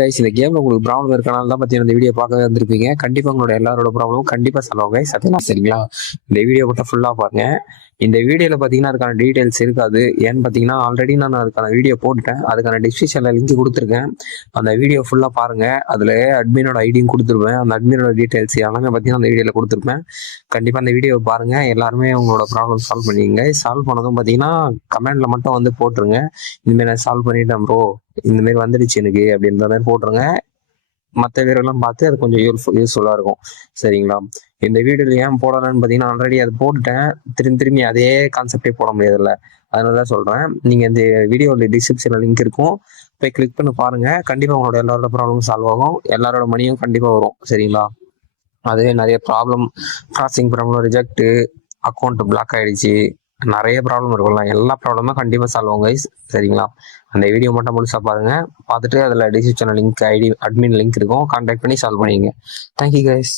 Guys இந்த கேம்ல உங்களுக்கு ப்ராப்ளம் இருக்கனால தான் பத்தி இந்த வீடியோ பார்க்க வந்திருப்பீங்க. கண்டிப்பா உங்களோட எல்லாரோட ப்ராப்ளமும் கண்டிப்பா சால்வ் ஆகும் கைஸ். அதெல்லாம் சரிங்களா? இந்த வீடியோ மட்டும் ஃபுல்லா பாருங்க. இந்த வீடியோல பாத்தீங்கன்னா அதுக்கான டீடைல்ஸ் இருக்காது. ஏன்னு பாத்தீங்கன்னா ஆல்ரெடி நான் அதுக்கான வீடியோ போட்டுட்டேன். அதுக்கான டிஸ்கிரிப்ஷன்ல லிங்க் கொடுத்துருக்கேன். அந்த வீடியோ ஃபுல்லா பாருங்க. அதுல அட்மினோட ஐடியும் கொடுத்துருவேன். அந்த அட்மினோட டீடைல்ஸ் எல்லாமே பாத்தீங்கன்னா அந்த வீடியோல கொடுத்துருப்பேன். கண்டிப்பா அந்த வீடியோ பாருங்க. எல்லாருமே உங்களோட ப்ராப்ளம் சால்வ் பண்ணிங்க. சால்வ் பண்ணதும் பாத்தீங்கன்னா கமெண்ட்ல மட்டும் வந்து போட்டுருங்க. இனிமேல் நான் சால்வ் பண்ணிட்டேன் ப்ரோ, இந்த மாதிரி வந்துடுச்சு எனக்கு அப்படின்ற மாதிரி போட்டுருங்க. மற்ற வீடியோலாம் பார்த்து அது கொஞ்சம் யூஸ்ஃபுல்லாக இருக்கும். சரிங்களா? இந்த வீடியோல ஏன் போடலான்னு பார்த்தீங்கன்னா ஆல்ரெடி அது போட்டுட்டேன். திரும்பி அதே கான்செப்டே போட முடியாதுல்ல. அதனால தான் சொல்கிறேன். நீங்கள் இந்த வீடியோட டிஸ்கிரிப்ஷனில் லிங்க் இருக்கும், போய் கிளிக் பண்ணி பாருங்க. கண்டிப்பாக உங்களோட எல்லாரோட ப்ராப்ளமும் சால்வ் ஆகும். எல்லாரோட மணியும் கண்டிப்பாக வரும். சரிங்களா? அதுவே நிறைய problem, processing problem, reject, account block ஆயிடுச்சு, நிறைய ப்ராப்ளம் இருக்கும்ல. எல்லா ப்ராப்ளமும் கண்டிப்பாக சால்வ் ஆகும் கைஸ். சரிங்களா? அந்த வீடியோ மட்டும் முழுசா பாருங்க. பார்த்துட்டு அதில் டிஸ்கிரிப்ஷனில் லிங்க், ஐடி, அட்மின் லிங்க் இருக்கும். கான்டாக்ட் பண்ணி சால்வ் பண்ணிங்க. Thank you guys.